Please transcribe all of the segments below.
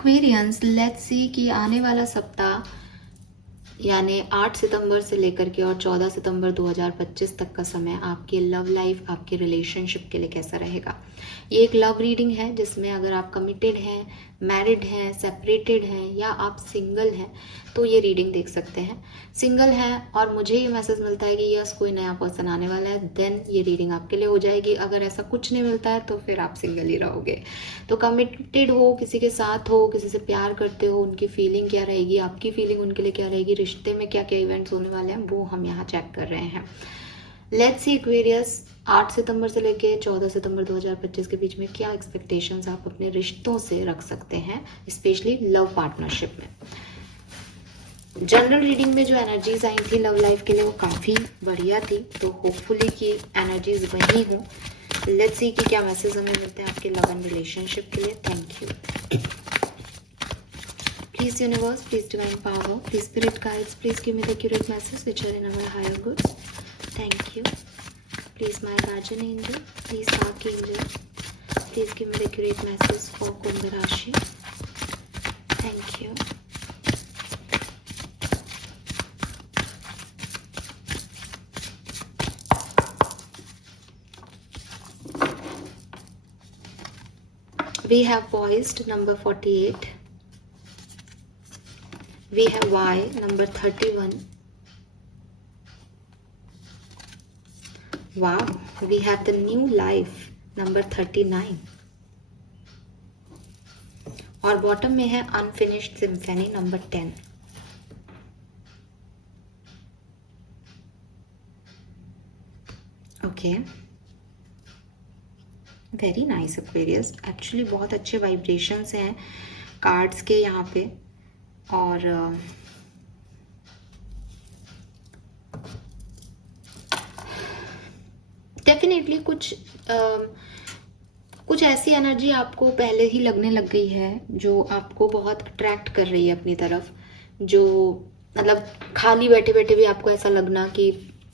Aquarians, let's see कि आने वाला सप्ताह यानी 8 सितंबर से लेकर के और 14 सितंबर 2025 तक का समय आपके लव लाइफ, आपके रिलेशनशिप के लिए कैसा रहेगा। ये एक लव रीडिंग है जिसमें अगर आप कमिटेड हैं, मैरिड हैं, सेपरेटेड हैं या आप सिंगल हैं तो ये रीडिंग देख सकते हैं। सिंगल हैं और मुझे ये मैसेज मिलता है कि यस कोई नया पर्सन आने वाला है, देन ये रीडिंग आपके लिए हो जाएगी। अगर ऐसा कुछ नहीं मिलता है तो फिर आप सिंगल ही रहोगे। तो कमिटेड हो, किसी के साथ हो, किसी से प्यार करते हो, उनकी फीलिंग क्या रहेगी, आपकी फीलिंग उनके लिए क्या रहेगी, रिश्ते में क्या क्या इवेंट्स होने वाले हैं वो हम यहाँ चेक कर रहे हैं। लेट्स सी एक्वेरियस, 8 सितंबर से लेके 14 सितंबर 2025 के बीच में क्या एक्सपेक्टेशंस आप अपने रिश्तों से रख सकते हैं, स्पेशली लव पार्टनरशिप में। जनरल रीडिंग में जो एनर्जीज आई थी लव लाइफ के लिए वो काफ़ी बढ़िया थी, तो होपफुली कि एनर्जीज वही हो। लेट्स सी कि क्या मैसेज हमें मिलते हैं आपके लव एंड रिलेशनशिप के लिए। Thank you. Please universe, please divine power, please spirit guides, please give me the accurate message which are in our higher goods. Thank you. Please my guardian angel, please archangel, please give me the accurate message for Kumbh rashi. Thank you. We have poised number 48. We have Y number 31. Wow, we have the new life number 39. और bottom में है unfinished symphony number 10. Okay, very nice Aquarius. Actually बहुत अच्छे vibrations हैं cards के यहाँ पे, और डेफिनेटली कुछ ऐसी एनर्जी आपको पहले ही लगने लग गई है जो आपको बहुत अट्रैक्ट कर रही है अपनी तरफ, जो मतलब खाली बैठे बैठे भी आपको ऐसा लगना कि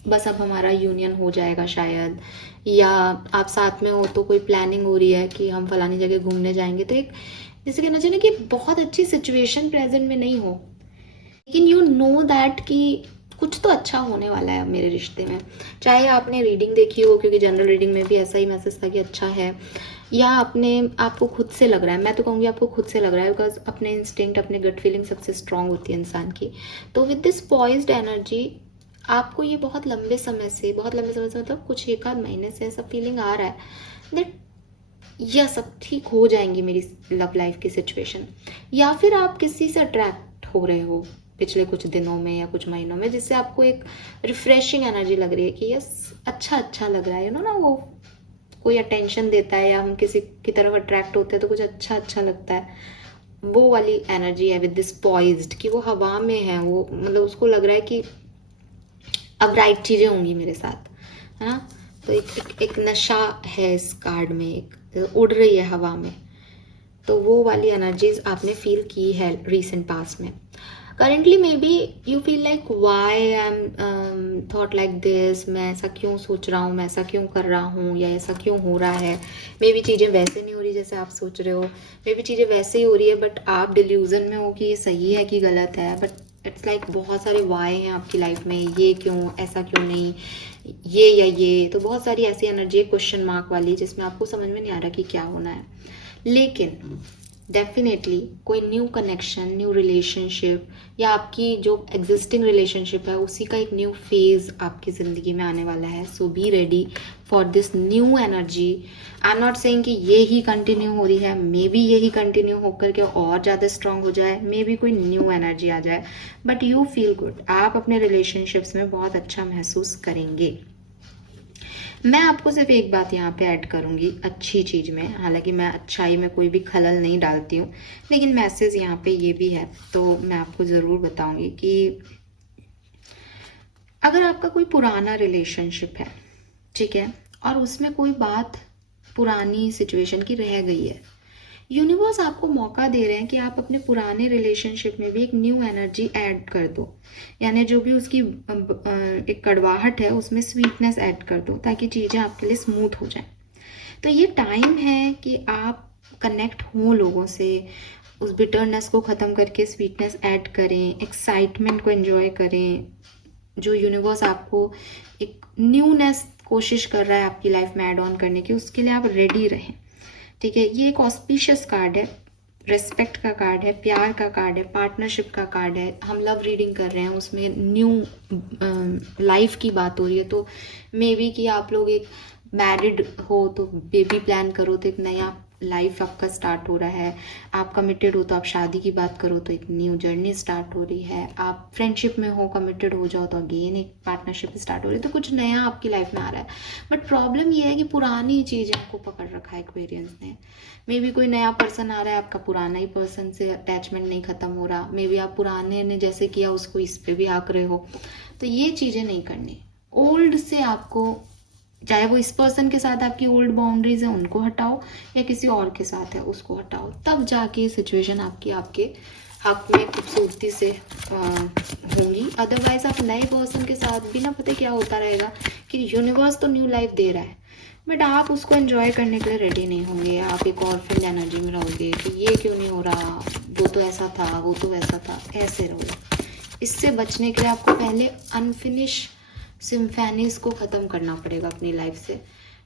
बस अब हमारा यूनियन हो जाएगा शायद, या आप साथ में हो तो कोई प्लानिंग हो रही है कि हम फलानी जगह घूमने जाएंगे। तो एक जैसे कहना चाहिए ना कि बहुत अच्छी सिचुएशन प्रेजेंट में नहीं हो, लेकिन यू नो दैट कि कुछ तो अच्छा होने वाला है मेरे रिश्ते में। चाहे आपने रीडिंग देखी हो, क्योंकि जनरल रीडिंग में भी ऐसा ही मैसेज था कि अच्छा है, या आपको खुद से लग रहा है। मैं तो कहूँगी आपको खुद से लग रहा है, बिकॉज अपने इंस्टिंक्ट, अपने गट फीलिंग सबसे स्ट्रांग होती है इंसान की। तो विद दिस पॉइज्ड एनर्जी आपको ये बहुत लंबे समय से मतलब कुछ एक आध महीने से ऐसा फीलिंग आ रहा है दैट यह सब ठीक हो जाएंगी मेरी लव लाइफ की सिचुएशन। या फिर आप किसी से अट्रैक्ट हो रहे हो पिछले कुछ दिनों में या कुछ महीनों में, जिससे आपको एक रिफ्रेशिंग एनर्जी लग रही है कि यस अच्छा लग रहा है, ना वो कोई अटेंशन देता है या हम किसी की तरफ अट्रैक्ट होते हैं तो कुछ अच्छा लगता है। वो वाली एनर्जी है विद दिस पॉइज्ड, कि वो हवा में है, वो मतलब उसको लग रहा है कि अब राइट चीज़ें होंगी मेरे साथ, है ना। तो एक नशा है इस कार्ड में, एक उड़ रही है हवा में। तो वो वाली एनर्जीज आपने फील की है रिसेंट पास्ट में। Currently may be you feel like why I am thought like this, मैं ऐसा क्यों सोच रहा हूँ, मैं ऐसा क्यों कर रहा हूँ, या ऐसा क्यों हो रहा है। मे बी चीज़ें वैसे नहीं हो रही जैसे आप सोच रहे हो, मे बी चीज़ें वैसे ही हो रही है बट आप डिल्यूजन में हो कि ये सही है कि गलत है। बट इट्स लाइक बहुत सारे वाई हैं आपकी लाइफ में, ये क्यों, ऐसा क्यों नहीं, ये या ये। तो बहुत सारी ऐसी एनर्जी है क्वेश्चन मार्क वाली, जिसमें आपको समझ में नहीं आ रहा कि क्या होना है। लेकिन डेफिनेटली कोई न्यू कनेक्शन, न्यू रिलेशनशिप, या आपकी जो एग्जिस्टिंग रिलेशनशिप है उसी का एक न्यू फेज आपकी ज़िंदगी में आने वाला है। So be ready for this new energy. I am not saying कि ये ही कंटिन्यू हो रही है, मे बी ये ही कंटिन्यू होकर के और ज़्यादा स्ट्रांग हो जाए, मे बी कोई न्यू एनर्जी आ जाए, बट यू फील गुड। आप अपने रिलेशनशिप्स में बहुत अच्छा महसूस करेंगे। मैं आपको सिर्फ एक बात यहाँ पे ऐड करूँगी अच्छी चीज़ में, हालांकि मैं अच्छाई में कोई भी खलल नहीं डालती हूँ, लेकिन मैसेज यहाँ पे ये भी है तो मैं आपको ज़रूर बताऊँगी कि अगर आपका कोई पुराना रिलेशनशिप है, ठीक है, और उसमें कोई बात पुरानी सिचुएशन की रह गई है, यूनिवर्स आपको मौका दे रहे हैं कि आप अपने पुराने रिलेशनशिप में भी एक न्यू एनर्जी ऐड कर दो, यानी जो भी उसकी एक कड़वाहट है उसमें स्वीटनेस ऐड कर दो, ताकि चीज़ें आपके लिए स्मूथ हो जाएं। तो ये टाइम है कि आप कनेक्ट हो लोगों से, उस बिटरनेस को ख़त्म करके स्वीटनेस ऐड करें, एक्साइटमेंट को एंजॉय करें। जो यूनिवर्स आपको एक न्यूनेस कोशिश कर रहा है आपकी लाइफ में ऐड ऑन करने की, उसके लिए आप रेडी रहें। ठीक है, ये एक ऑस्पिशियस कार्ड है, रेस्पेक्ट का कार्ड है, प्यार का कार्ड है, पार्टनरशिप का कार्ड है। हम लव रीडिंग कर रहे हैं, उसमें न्यू लाइफ की बात हो रही है। तो मे बी कि आप लोग एक मैरिड हो तो बेबी प्लान करो तो एक नया लाइफ आपका स्टार्ट हो रहा है। आप कमिटेड हो तो आप शादी की बात करो तो एक न्यू जर्नी स्टार्ट हो रही है। आप फ्रेंडशिप में हो, कमिटेड हो जाओ तो अगेन एक पार्टनरशिप स्टार्ट हो रही है। तो कुछ नया आपकी लाइफ में आ रहा है। बट प्रॉब्लम ये है कि पुरानी चीज़ें आपको पकड़ रखा है एक्वेरियंस ने। मे बी कोई नया पर्सन आ रहा है, आपका पुराना ही पर्सन से अटैचमेंट नहीं खत्म हो रहा। मे बी आप पुराने ने जैसे किया उसको इस पे भी हाँक रहे हो। तो ये चीज़ें नहीं करनी। ओल्ड से आपको, चाहे वो इस पर्सन के साथ आपकी ओल्ड बाउंड्रीज है उनको हटाओ या किसी और के साथ है उसको हटाओ, तब जाके ये सिचुएशन आपके हक में खूबसूरती से होंगी। अदरवाइज आप नए पर्सन के साथ भी ना, पता क्या होता रहेगा कि यूनिवर्स तो न्यू लाइफ दे रहा है बट आप उसको एंजॉय करने के लिए रेडी नहीं होंगे। आप एक ऑर्फन एनर्जी में रहोगे कि ये क्यों नहीं हो रहा, वो तो ऐसा था, वो तो वैसा था, ऐसे रहोगे। इससे बचने के लिए आपको पहले अनफिनिश सिम्फेनीज को ख़त्म करना पड़ेगा अपनी लाइफ से।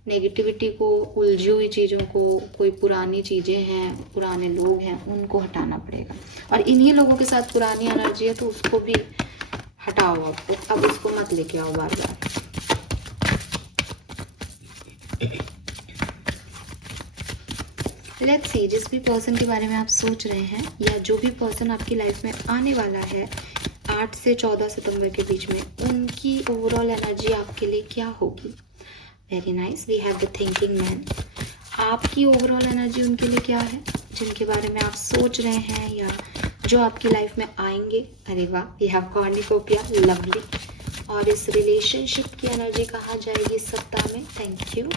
नेगेटिविटी को, उलझी हुई चीज़ों को, कोई पुरानी चीज़ें हैं, पुराने लोग हैं, उनको हटाना पड़ेगा। और इन्हीं लोगों के साथ पुरानी एनर्जी है तो उसको भी हटाओ आप, अब उसको मत लेके आओ बार बार। लेट्स सी, जिस भी पर्सन के बारे में आप सोच रहे हैं या जो भी पर्सन आपकी लाइफ में आने वाला है 8 से 14 सितंबर के बीच में, उनकी ओवरऑल एनर्जी आपके लिए क्या होगी। Very nice, we have the thinking man. आपकी ओवरऑल एनर्जी उनके लिए क्या है, जिनके बारे में आप सोच रहे हैं या जो आपकी लाइफ में आएंगे। अरे वाह, वी हैव कॉर्निकोपिया, लवली। और इस रिलेशनशिप की एनर्जी कहाँ जाएगी इस सप्ताह में। Thank you,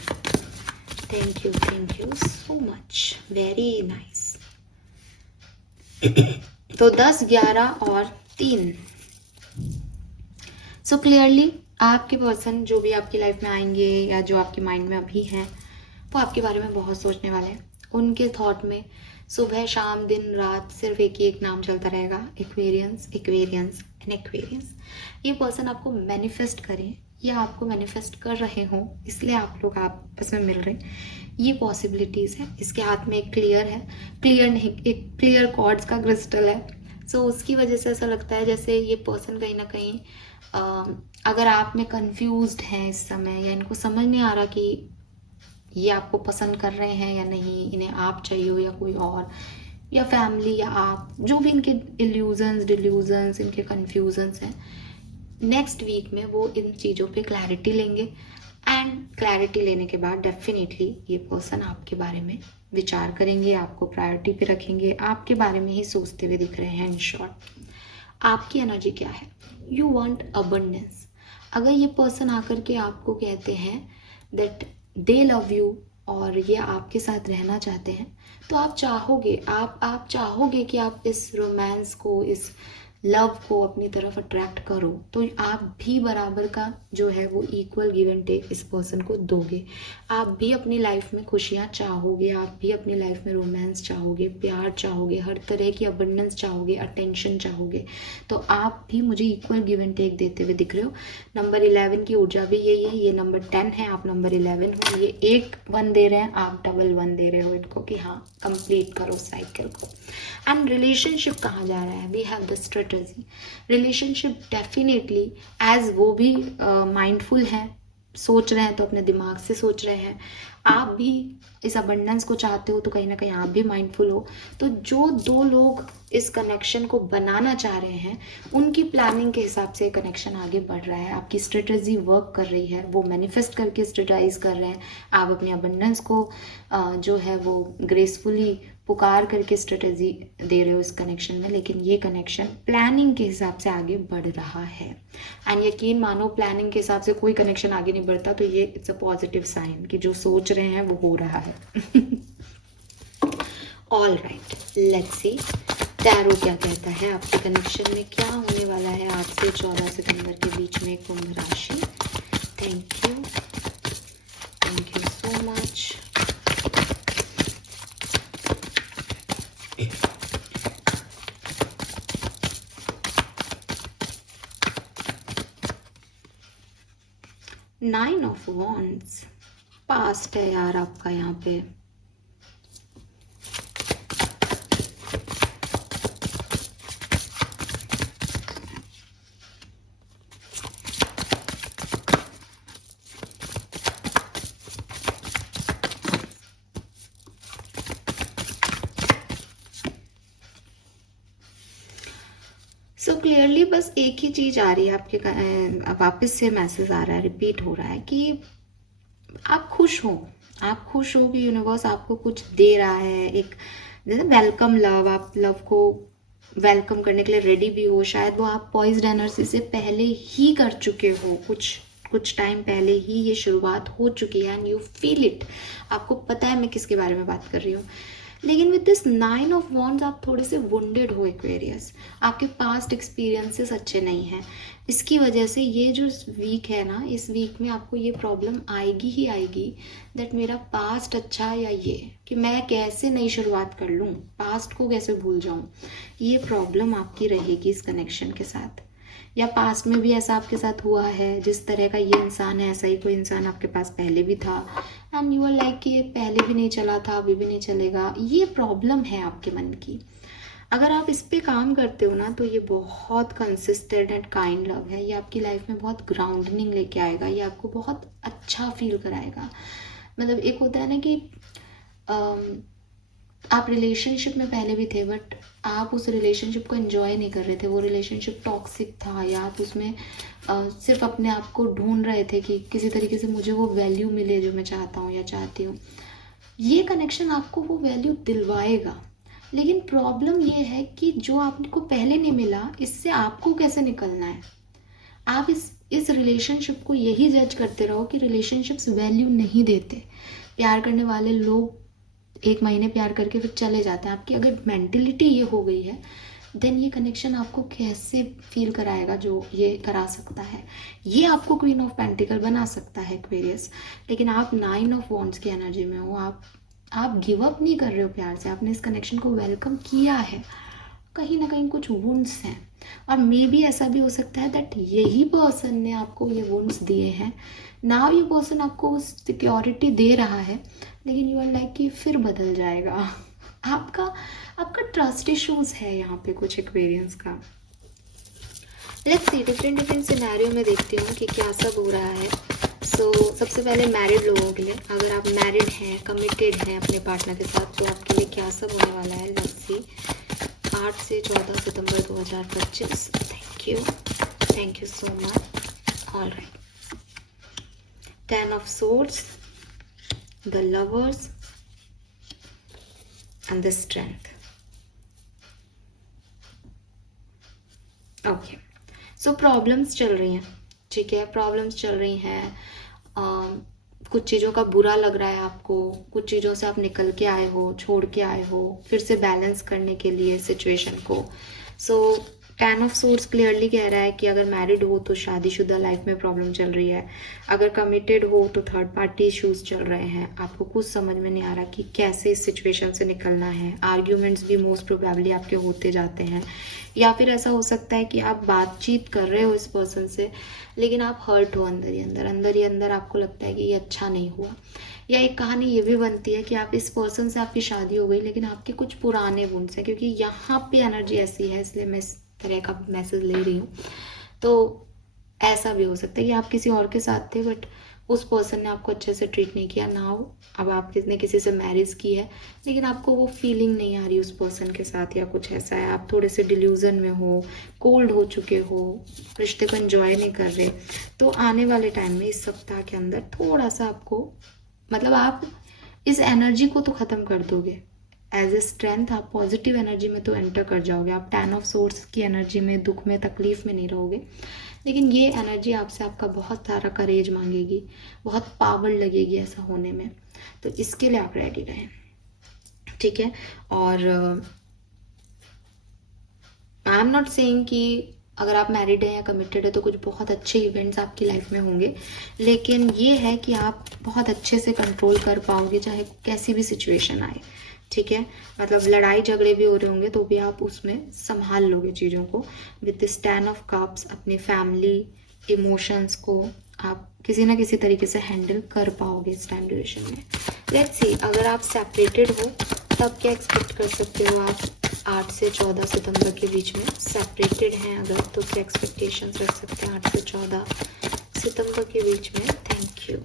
thank you, thank you so much, very nice. तो 10, 11 और 3। सो क्लियरली आपके पर्सन जो भी आपकी लाइफ में आएंगे या जो आपके माइंड में अभी हैं, वो आपके बारे में बहुत सोचने वाले हैं। उनके थॉट में सुबह शाम दिन रात सिर्फ एक ही एक नाम चलता रहेगा, एक्वेरियंस, एक्वेरियंस एंड एक्वेरियंस। ये पर्सन आपको मैनिफेस्ट करें या आपको मैनिफेस्ट कर रहे हों, इसलिए आप लोग आपस में मिल रहे हैं, ये पॉसिबिलिटीज़ है। इसके हाथ में एक क्लियर है, क्लियर नहीं, एक क्लियर कॉर्ड्स का क्रिस्टल है। सो उसकी वजह से ऐसा लगता है जैसे ये पर्सन कहीं ना कहीं अगर आप में कंफ्यूज्ड हैं इस समय, या इनको समझ नहीं आ रहा कि ये आपको पसंद कर रहे हैं या नहीं, इन्हें आप चाहिए हो या कोई और, या फैमिली या आप, जो भी इनके इल्यूजन्स, डिल्यूजन्स, इनके कन्फ्यूजन्स हैं, नेक्स्ट वीक में वो इन चीज़ों पे क्लैरिटी लेंगे। एंड क्लैरिटी लेने के बाद डेफिनेटली ये पर्सन आपके बारे में विचार करेंगे, आपको प्रायोरिटी पे रखेंगे, आपके बारे में ही सोचते हुए दिख रहे हैं। इन शॉर्ट, आपकी एनर्जी क्या है, यू वांट अबंडेंस। अगर ये पर्सन आकर के आपको कहते हैं दैट दे लव यू और ये आपके साथ रहना चाहते हैं, तो आप चाहोगे, आप चाहोगे कि आप इस रोमांस को, इस लव को अपनी तरफ अट्रैक्ट करो, तो आप भी बराबर का जो है वो इक्वल गिव एंड टेक इस पर्सन को दोगे। आप भी अपनी लाइफ में खुशियाँ चाहोगे, आप भी अपनी लाइफ में रोमांस चाहोगे, प्यार चाहोगे, हर तरह की अबंडेंस चाहोगे, अटेंशन चाहोगे, तो आप भी मुझे इक्वल गिव एंड टेक देते हुए दिख रहे हो। नंबर 11 की ऊर्जा भी यही है, ये नंबर 10 है, आप नंबर 11 हो। ये एक 1 दे रहे हैं, आप डबल 1 दे रहे हो इनको कि हाँ कंप्लीट करो साइकिल को। एंड रिलेशनशिप कहाँ जा रहा है, we have the strategy. Relationship definitely as वो भी माइंडफुल हैं, सोच रहे हैं तो अपने दिमाग से सोच रहे हैं। आप भी इस अबंडेंस को चाहते हो तो कहीं ना कहीं आप भी माइंडफुल हो। तो जो 2 लोग इस कनेक्शन को बनाना चाह रहे हैं, उनकी प्लानिंग के हिसाब से कनेक्शन आगे बढ़ रहा है। आपकी स्ट्रेटजी वर्क कर रही है, वो मैनिफेस्ट करके स्ट्रेटाइज कर रहे हैं। आप अपने अबंडेंस को जो है वो ग्रेसफुली पुकार करके स्ट्रेटजी दे रहे हो इस कनेक्शन में, लेकिन ये कनेक्शन प्लानिंग के हिसाब से आगे बढ़ रहा है। एंड यकीन मानो, प्लानिंग के हिसाब से कोई कनेक्शन आगे नहीं बढ़ता, तो ये इट्स अ पॉजिटिव साइन कि जो सोच रहे हैं वो हो रहा है। All right, let's see tarot क्या कहता है, आपके कनेक्शन में क्या होने वाला है 8 से 14 सितंबर के बीच में कुंभ rashi. Thank you so much. 9 of wands, past है यार आपका यहाँ पे। सो क्लियरली बस एक ही चीज आ रही है आपके वापस से मैसेज आ रहा है, रिपीट हो रहा है कि आप खुश हो, आप खुश हो कि यूनिवर्स आपको कुछ दे रहा है, एक जैसे वेलकम लव, आप लव को वेलकम करने के लिए रेडी भी हो। शायद वो आप पॉइज्ड एनर्जी से पहले ही कर चुके हो, कुछ टाइम पहले ही ये शुरुआत हो चुकी है एंड यू फील इट। आपको पता है मैं किसके बारे में बात कर रही हूँ। लेकिन विद दिस 9 ऑफ वॉन्ड्स आप थोड़े से वुंडेड हो एक्वेरियस, आपके पास्ट एक्सपीरियंसेस अच्छे नहीं हैं। इसकी वजह से ये जो वीक है ना, इस वीक में आपको ये प्रॉब्लम आएगी ही आएगी दैट मेरा पास्ट अच्छा या ये कि मैं कैसे नई शुरुआत कर लूँ, पास्ट को कैसे भूल जाऊँ, ये प्रॉब्लम आपकी रहेगी इस कनेक्शन के साथ। या पास्ट में भी ऐसा आपके साथ हुआ है, जिस तरह का ये इंसान है ऐसा ही कोई इंसान आपके पास पहले भी था एंड यू आर लाइक कि ये पहले भी नहीं चला था, अभी भी नहीं चलेगा। ये प्रॉब्लम है आपके मन की। अगर आप इस पे काम करते हो ना तो ये बहुत कंसिस्टेंट एंड काइंड लव है, ये आपकी लाइफ में बहुत ग्राउंडिंग लेके आएगा, ये आपको बहुत अच्छा फील कराएगा। मतलब एक होता है ना कि आप रिलेशनशिप में पहले भी थे बट आप उस रिलेशनशिप को एंजॉय नहीं कर रहे थे, वो रिलेशनशिप टॉक्सिक था, या आप उसमें सिर्फ अपने आप को ढूंढ रहे थे कि किसी तरीके से मुझे वो वैल्यू मिले जो मैं चाहता हूँ या चाहती हूँ। ये कनेक्शन आपको वो वैल्यू दिलवाएगा। लेकिन प्रॉब्लम ये है कि जो आपको पहले नहीं मिला, इससे आपको कैसे निकलना है। आप इस रिलेशनशिप को यही जज करते रहो कि रिलेशनशिप्स वैल्यू नहीं देते। प्यार करने वाले लोग 1 महीने प्यार करके फिर चले जाते हैं। आपकी अगर मेंटेलिटी ये हो गई है देन ये कनेक्शन आपको कैसे फील कराएगा जो ये करा सकता है। ये आपको क्वीन ऑफ पेंटिकल बना सकता है एक्वेरियस। लेकिन आप 9 ऑफ वॉन्ड्स की एनर्जी में हो, आप गिव अप नहीं कर रहे हो प्यार से, आपने इस कनेक्शन को वेलकम किया है। कहीं ना कहीं कुछ वुंड्स हैं और मे बी ऐसा भी हो सकता है दैट यही पर्सन ने आपको ये वुंड्स दिए हैं। नाउ ये पर्सन आपको सिक्योरिटी दे रहा है लेकिन यू आर लाइक कि फिर बदल जाएगा। आपका ट्रस्ट इश्यूज है यहाँ पे कुछ एक्वेरियंस का। लेट्स सी डिफरेंट सिनेरियो में देखती हूँ कि क्या सब हो रहा है। सबसे पहले मैरिड लोगों के लिए, अगर आप मैरिड हैं, कमिटेड हैं अपने पार्टनर के साथ, तो आपके लिए क्या सब होने वाला है। लेट्स सी 8 से 14 सितंबर 2025। Thank you so much. All right, 10 of swords, the lovers and the strength. Okay, so problems चल रही हैं, ठीक है, प्रॉब्लम्स चल रही हैं। कुछ चीज़ों का बुरा लग रहा है आपको, कुछ चीज़ों से आप निकल के आए हो, छोड़ के आए हो, फिर से बैलेंस करने के लिए सिचुएशन को। 10 ऑफ सोर्ड्स क्लियरली कह रहा है कि अगर मैरिड हो तो शादीशुदा लाइफ में प्रॉब्लम चल रही है, अगर कमिटेड हो तो थर्ड पार्टी इश्यूज चल रहे हैं, आपको कुछ समझ में नहीं आ रहा कि कैसे इस सिचुएशन से निकलना है। आर्ग्यूमेंट्स भी मोस्ट प्रोबेबली आपके होते जाते हैं, या फिर ऐसा हो सकता है कि आप बातचीत कर रहे हो इस पर्सन से लेकिन आप हर्ट हो अंदर ही अंदर आपको लगता है कि ये अच्छा नहीं हुआ। या एक कहानी ये भी बनती है कि आप इस पर्सन से, आपकी शादी हो गई लेकिन आपके कुछ पुराने वुंड्स हैं, क्योंकि यहाँ पे एनर्जी ऐसी है इसलिए मैं इस तरह का मैसेज ले रही हूँ। तो ऐसा भी हो सकता है कि आप किसी और के साथ थे बट उस पर्सन ने आपको अच्छे से ट्रीट नहीं किया। नाउ अब आप किसी से मैरिज की है लेकिन आपको वो फीलिंग नहीं आ रही उस पर्सन के साथ, या कुछ ऐसा है, आप थोड़े से डिल्यूजन में हो, कोल्ड हो चुके हो, रिश्ते को एंजॉय नहीं कर रहे। तो आने वाले टाइम में इस सप्ताह के अंदर थोड़ा सा आपको, मतलब आप इस एनर्जी को तो ख़त्म कर दोगे एज ए स्ट्रेंथ। आप पॉजिटिव एनर्जी में तो एंटर कर जाओगे, आप 10 ऑफ सोर्स की एनर्जी में, दुख में, तकलीफ में नहीं रहोगे। लेकिन ये एनर्जी आपसे आपका बहुत सारा करेज मांगेगी, बहुत पावर लगेगी ऐसा होने में। तो इसके लिए आप रेडी रहें, ठीक है। और आई एम नॉट सेइंग कि अगर आप मैरिड हैं या कमिटेड है तो कुछ बहुत अच्छे इवेंट्स आपकी लाइफ में होंगे, लेकिन ये है कि आप बहुत अच्छे से कंट्रोल कर पाओगे चाहे कैसी भी सिचुएशन आए, ठीक है। मतलब लड़ाई झगड़े भी हो रहे होंगे तो भी आप उसमें संभाल लोगे चीज़ों को। विद दिस 10 ऑफ कप्स अपनी फैमिली, इमोशंस को आप किसी ना किसी तरीके से हैंडल कर पाओगे इस टाइम ड्यूरेशन में। लेट्स सी, अगर आप सेपरेटेड हो तब क्या एक्सपेक्ट कर सकते हो आप 8 से 14 सितंबर के बीच में। सेपरेटेड हैं अगर तो क्या एक्सपेक्टेशंस रख सकते हैं 8 से 14 सितंबर के बीच में। Thank you.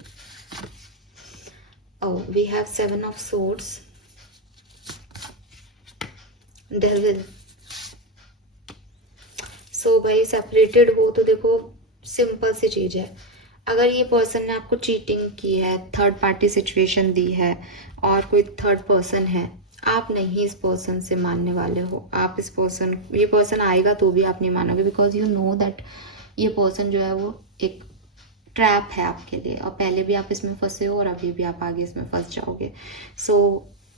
Oh, we have 7 of swords, devil। सो भाई सेपरेटेड हो तो देखो सिंपल सी चीज है, अगर ये पर्सन ने आपको चीटिंग की है, थर्ड पार्टी सिचुएशन दी है और कोई थर्ड पर्सन है, आप नहीं इस पर्सन से मानने वाले हो। आप इस पर्सन, ये पर्सन आएगा तो भी आप नहीं मानोगे, बिकॉज यू नो दैट ये पर्सन जो है वो एक ट्रैप है आपके लिए, और पहले भी आप इसमें फंसे हो और अभी भी आप आगे इसमें फंस जाओगे। सो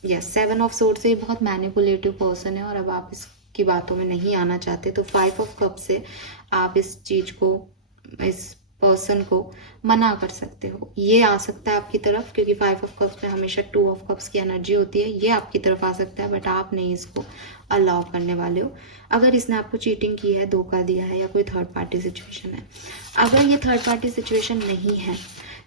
यस, 7 ऑफ सोर्ड से ये बहुत मैनिपुलेटिव पर्सन है और अब आप इसकी बातों में नहीं आना चाहते, तो 5 ऑफ कप से आप इस चीज को, इस पर्सन को मना कर सकते हो। ये आ सकता है आपकी तरफ, क्योंकि 5 ऑफ कप्स में हमेशा 2 ऑफ कप्स की एनर्जी होती है। ये आपकी तरफ आ सकता है, बट आप नहीं इसको अलाउ करने वाले हो। अगर इसने आपको चीटिंग की है, धोखा दिया है, या कोई थर्ड पार्टी सिचुएशन है, अगर ये थर्ड पार्टी सिचुएशन नहीं है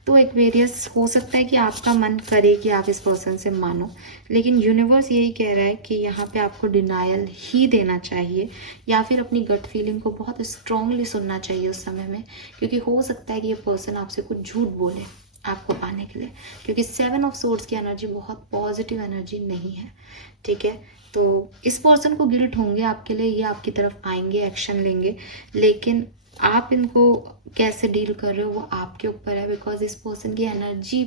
तो एक वेरियस हो सकता है कि आपका मन करे कि आप इस पर्सन से मानो, लेकिन यूनिवर्स यही कह रहा है कि यहाँ पे आपको डिनायल ही देना चाहिए, या फिर अपनी गट फीलिंग को बहुत स्ट्रांगली सुनना चाहिए उस समय में, क्योंकि हो सकता है कि ये पर्सन आपसे कुछ झूठ बोले आपको पाने के लिए, क्योंकि 7 ऑफ सोर्ड्स की एनर्जी बहुत पॉजिटिव एनर्जी नहीं है। ठीक है, तो इस पर्सन को गिल्ट होंगे आपके लिए, ये आपकी तरफ आएंगे, एक्शन लेंगे, लेकिन आप इनको कैसे डील कर रहे हो वो आपके ऊपर है, बिकॉज इस पर्सन की एनर्जी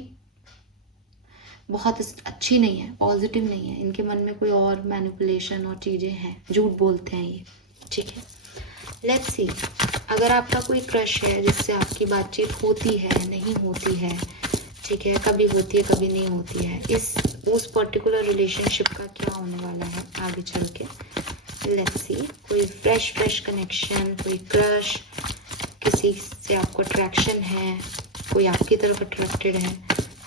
बहुत अच्छी नहीं है, पॉजिटिव नहीं है। इनके मन में कोई और मैनिपुलेशन और चीज़ें हैं, झूठ बोलते हैं ये। ठीक है, लेट्स सी, अगर आपका कोई क्रश है जिससे आपकी बातचीत होती है, नहीं होती है, ठीक है, कभी होती है कभी नहीं होती है, उस पर्टिकुलर रिलेशनशिप का क्या होने वाला है आगे चल के। लेट्स सी, कोई फ्रेश कनेक्शन, कोई क्रश, किसी से आपको अट्रैक्शन है, कोई आपकी तरफ अट्रैक्टेड है,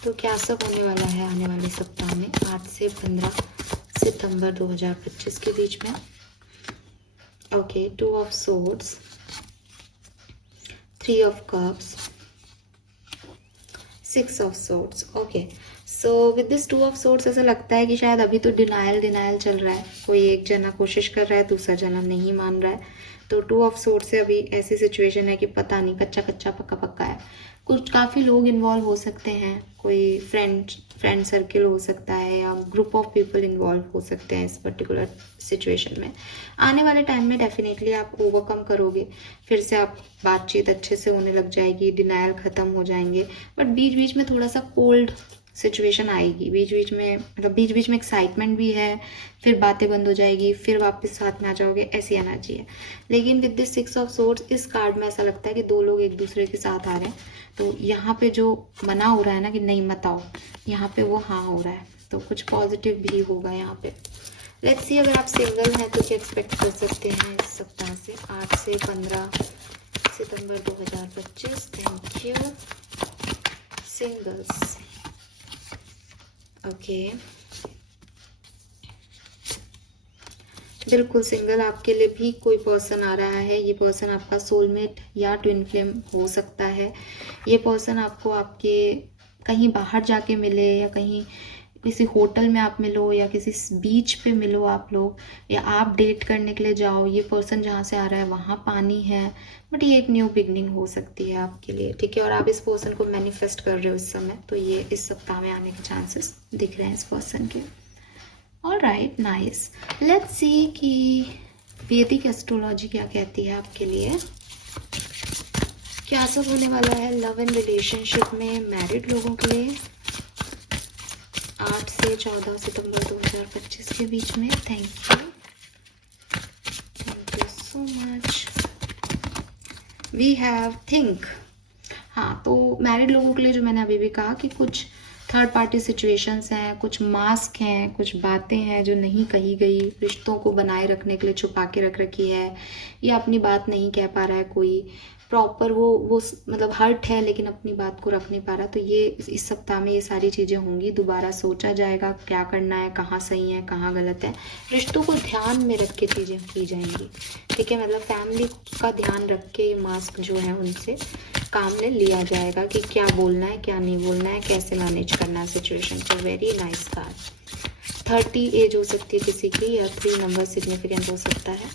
तो क्या सब होने वाला है आने वाले सप्ताह में 8 से 15 सितंबर 2025 के बीच में। Okay, 2 of swords, 3 of cups, 6 of swords. Okay, so with this 2 of swords ऐसा लगता है कि शायद अभी तो डिनायल चल रहा है, कोई एक जना कोशिश कर रहा है, दूसरा जना नहीं मान रहा है। तो 2 ऑफ सोर्ड्स से अभी ऐसी सिचुएशन है कि पता नहीं, कच्चा पक्का है। कुछ काफ़ी लोग इन्वॉल्व हो सकते हैं, कोई फ्रेंड सर्किल हो सकता है, या ग्रुप ऑफ पीपल इन्वॉल्व हो सकते हैं इस पर्टिकुलर सिचुएशन में। आने वाले टाइम में डेफिनेटली आप ओवरकम करोगे, फिर से आप बातचीत अच्छे से होने लग जाएगी, डिनायल ख़त्म हो जाएंगे, बट बीच में थोड़ा सा कोल्ड सिचुएशन आएगी, बीच में एक्साइटमेंट भी है, फिर बातें बंद हो जाएगी, फिर वापस साथ में आ जाओगे, ऐसी एनर्जी है। लेकिन विद दिस 6 ऑफ सोर्ड्स, इस कार्ड में ऐसा लगता है कि 2 लोग एक दूसरे के साथ आ रहे हैं, तो यहाँ पे जो मना हो रहा है ना कि नहीं मत आओ, यहाँ पे वो हाँ हो रहा है, तो कुछ पॉजिटिव भी होगा यहाँ पे। लेट्स सी, अगर आप सिंगल हैं तो क्या एक्सपेक्ट कर सकते हैं इस सप्ताह से 8 से 15 सितंबर 2025। Thank you. सिंगल्स, ओके, बिल्कुल सिंगल आपके लिए भी कोई पर्सन आ रहा है। ये पर्सन आपका सोलमेट या ट्विन फ्लेम हो सकता है। ये पर्सन आपको आपके कहीं बाहर जाके मिले, या कहीं किसी होटल में आप मिलो, या किसी बीच पे मिलो आप लोग, या आप डेट करने के लिए जाओ। ये पर्सन जहाँ से आ रहा है वहाँ पानी है, बट ये एक न्यू बिगनिंग हो सकती है आपके लिए। ठीक है, और आप इस पर्सन को मैनिफेस्ट कर रहे हो इस समय, तो ये इस सप्ताह में आने के चांसेस दिख रहे हैं इस पर्सन के। Alright, nice. लेट्स सी कि वैदिक एस्ट्रोलॉजी क्या कहती है आपके लिए, क्या सब होने वाला है लव एंड रिलेशनशिप में मैरिड लोगों के लिए 8 से 14 सितंबर 2025 के बीच में। Thank you so much. We have think. हाँ, तो मैरिड लोगों के लिए जो मैंने अभी भी कहा कि कुछ थर्ड पार्टी सिचुएशंस हैं, कुछ मास्क हैं, कुछ बातें हैं जो नहीं कही गई, रिश्तों को बनाए रखने के लिए छुपा के रख रखी है, या अपनी बात नहीं कह पा रहा है कोई प्रॉपर, वो मतलब हर्ट है लेकिन अपनी बात को रख नहीं पा रहा। तो ये इस सप्ताह में ये सारी चीज़ें होंगी, दोबारा सोचा जाएगा क्या करना है, कहाँ सही है कहाँ गलत है, रिश्तों को ध्यान में रख के चीज़ें की जाएंगी। ठीक है, मतलब फैमिली का ध्यान रख के ये मास्क जो है उनसे काम में लिया जाएगा कि क्या बोलना है क्या नहीं बोलना है, कैसे मैनेज करना है सिचुएशन को। Very nice card. 30 एज हो सकती है किसी की, या 3 नंबर सिग्निफिकेंट हो सकता है।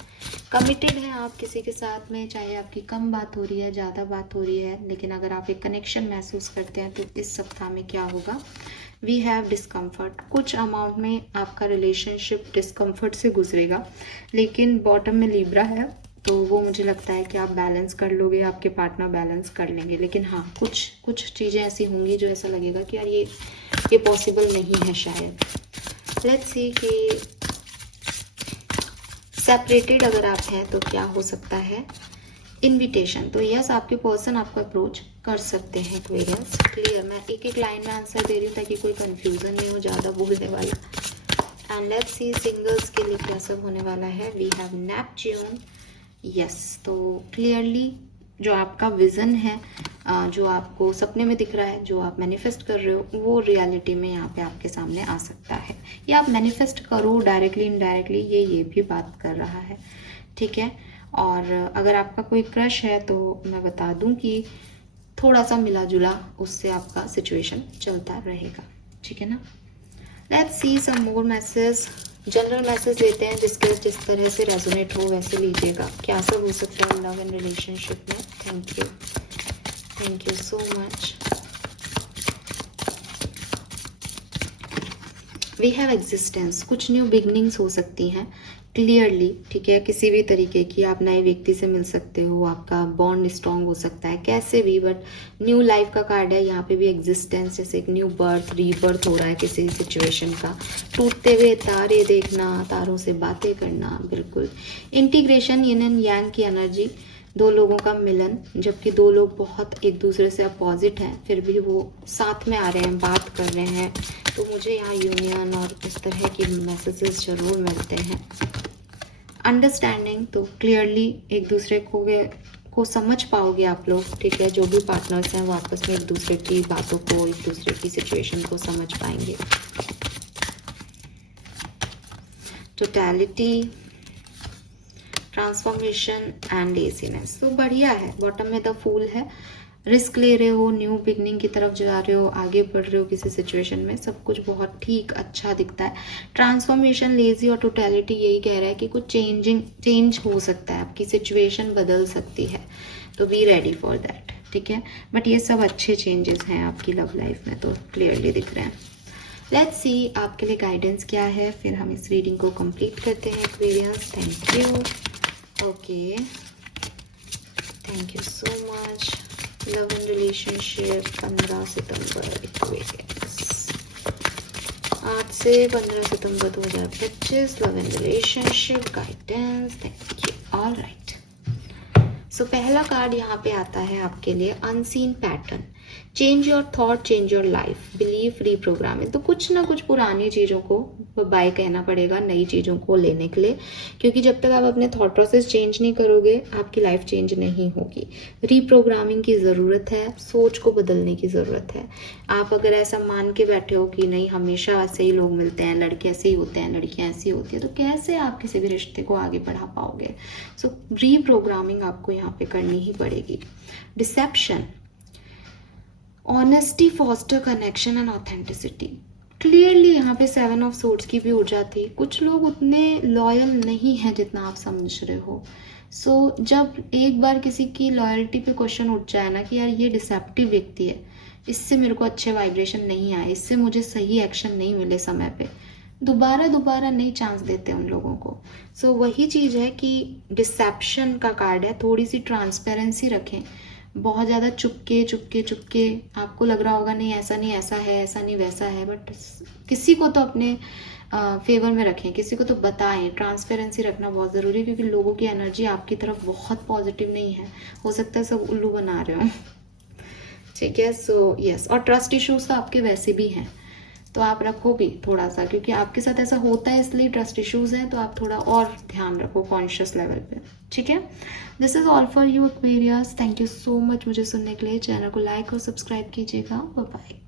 कमिटेड है आप किसी के साथ में, चाहे आपकी कम बात हो रही है ज़्यादा बात हो रही है, लेकिन अगर आप एक कनेक्शन महसूस करते हैं तो इस सप्ताह में क्या होगा। वी हैव डिस्कम्फर्ट, कुछ अमाउंट में आपका रिलेशनशिप डिस्कम्फर्ट से गुजरेगा, लेकिन बॉटम में लिब्रा है तो वो मुझे लगता है कि आप बैलेंस कर लोगे, आपके पार्टनर बैलेंस कर लेंगे। लेकिन हाँ, कुछ चीज़ें ऐसी होंगी जो ऐसा लगेगा कि यार ये पॉसिबल नहीं है शायद। लेट्स सी कि सेपरेटेड अगर आप हैं तो क्या हो सकता है। इनविटेशन, तो यस आपके पर्सन आपको अप्रोच कर सकते हैं एक्वेरियस। क्लियर, मैं एक एक लाइन में आंसर दे रही हूँ ताकि कोई कंफ्यूजन नहीं हो ज़्यादा बोलने वाला। एंड लेट्स सी सिंगल्स के लिए क्या सब होने वाला है। वी हैव नेपच्यून, यस, तो क्लियरली जो आपका विज़न है, जो आपको सपने में दिख रहा है, जो आप मैनिफेस्ट कर रहे हो, वो रियलिटी में यहाँ पे आपके सामने आ सकता है। या आप मैनिफेस्ट करो डायरेक्टली इनडायरेक्टली, ये भी बात कर रहा है, ठीक है। और अगर आपका कोई क्रश है तो मैं बता दूं कि थोड़ा सा मिला जुला उससे आपका सिचुएशन चलता रहेगा, ठीक है ना। Let's see some more message, general message लेते हैं जिसके जिस तरह से रेजोनेट हो वैसे लीजिएगा। क्या सब हो सकता है लव एंड रिलेशनशिप में। Thank you so much. We have existence, कुछ न्यू बिगनिंग्स हो सकती हैं क्लियरली, ठीक है। किसी भी तरीके की आप नए व्यक्ति से मिल सकते हो, आपका बॉन्ड स्ट्रांग हो सकता है कैसे भी, बट न्यू लाइफ का कार्ड है यहाँ पे भी। एग्जिस्टेंस जैसे एक न्यू बर्थ, रीबर्थ हो रहा है किसी सिचुएशन का। टूटते हुए तारे देखना, तारों से बातें करना, बिल्कुल। इंटीग्रेशन, यिन एंड यांग की एनर्जी, दो लोगों का मिलन, जबकि दो लोग बहुत एक दूसरे से अपोजिट हैं फिर भी वो साथ में आ रहे हैं, बात कर रहे हैं, तो मुझे यहाँ यूनियन और इस तरह की मैसेजेस जरूर मिलते हैं। अंडरस्टैंडिंग, तो क्लियरली एक दूसरे को समझ पाओगे आप लोग, ठीक है। जो भी पार्टनर्स हैं वो आपस में एक दूसरे की बातों को, एक दूसरे की सिचुएशन को समझ पाएंगे। टोटैलिटी, ट्रांसफॉर्मेशन एंड लेजीनेस, तो बढ़िया है। बॉटम में द फूल है, रिस्क ले रहे हो, न्यू बिगनिंग की तरफ जा रहे हो, आगे बढ़ रहे हो किसी सिचुएशन में, सब कुछ बहुत ठीक अच्छा दिखता है। ट्रांसफॉर्मेशन, लेजी और टोटैलिटी यही कह रहा है कि कुछ चेंज हो सकता है, आपकी सिचुएशन बदल सकती है, तो बी रेडी फॉर दैट, ठीक है। बट ये सब अच्छे चेंजेस हैं आपकी लव लाइफ में, तो क्लियरली दिख रहे हैं। लेट्स सी आपके लिए गाइडेंस क्या है, फिर हम इस रीडिंग को कंप्लीट करते हैं Aquarius. Thank you. Okay, thank you so much. Love and relationship 15 सितंबर एक्वेरियस, 8 से 15 सितंबर 2025। Love and relationship guidance, thank you. All right, so पहला कार्ड यहाँ पे आता है आपके लिए, unseen pattern. Change your thought, change your life, believe, reprogramming. तो कुछ ना कुछ पुरानी चीज़ों को बाय कहना पड़ेगा नई चीज़ों को लेने के लिए, क्योंकि जब तक आप अपने थॉट प्रोसेस चेंज नहीं करोगे आपकी लाइफ चेंज नहीं होगी। रीप्रोग्रामिंग की ज़रूरत है, सोच को बदलने की ज़रूरत है। आप अगर ऐसा मान के बैठे हो कि नहीं हमेशा ऐसे ही लोग मिलते हैं, लड़के ऐसे ही होते हैं, लड़कियाँ ऐसी होती है, तो कैसे आप किसी भी रिश्ते को आगे बढ़ा पाओगे। सो रीप्रोग्रामिंग आपको यहाँ पे करनी ही पड़ेगी। Deception, honesty, foster connection and authenticity. Clearly यहाँ पे 7 ऑफ सोर्ड्स की भी ऊर्जा थी। कुछ लोग उतने लॉयल नहीं हैं जितना आप समझ रहे हो। सो जब एक बार किसी की लॉयल्टी पे क्वेश्चन उठ जाए ना कि यार ये डिसेप्टिव व्यक्ति है, इससे मेरे को अच्छे वाइब्रेशन नहीं आए, इससे मुझे सही एक्शन नहीं मिले समय पे, दोबारा नहीं चांस देते उन लोगों को। सो वही चीज़ है कि डिसेप्शन का कार्ड है, थोड़ी सी ट्रांसपेरेंसी रखें। बहुत ज़्यादा चुपके आपको लग रहा होगा नहीं ऐसा नहीं ऐसा है, ऐसा नहीं वैसा है, बट किसी को तो अपने फेवर में रखें, किसी को तो बताएं। ट्रांसपेरेंसी रखना बहुत ज़रूरी है, क्योंकि लोगों की एनर्जी आपकी तरफ बहुत पॉजिटिव नहीं है, हो सकता है सब उल्लू बना रहे हो, ठीक है। सो यस, और ट्रस्ट इश्यूज तो आपके वैसे भी हैं, तो आप रखो भी थोड़ा सा, क्योंकि आपके साथ ऐसा होता है इसलिए ट्रस्ट इश्यूज हैं, तो आप थोड़ा और ध्यान रखो कॉन्शियस लेवल पे, ठीक है। This is all for you Aquarius. Thank you so much मुझे सुनने के लिए। चैनल को लाइक और सब्सक्राइब कीजिएगा। Bye bye.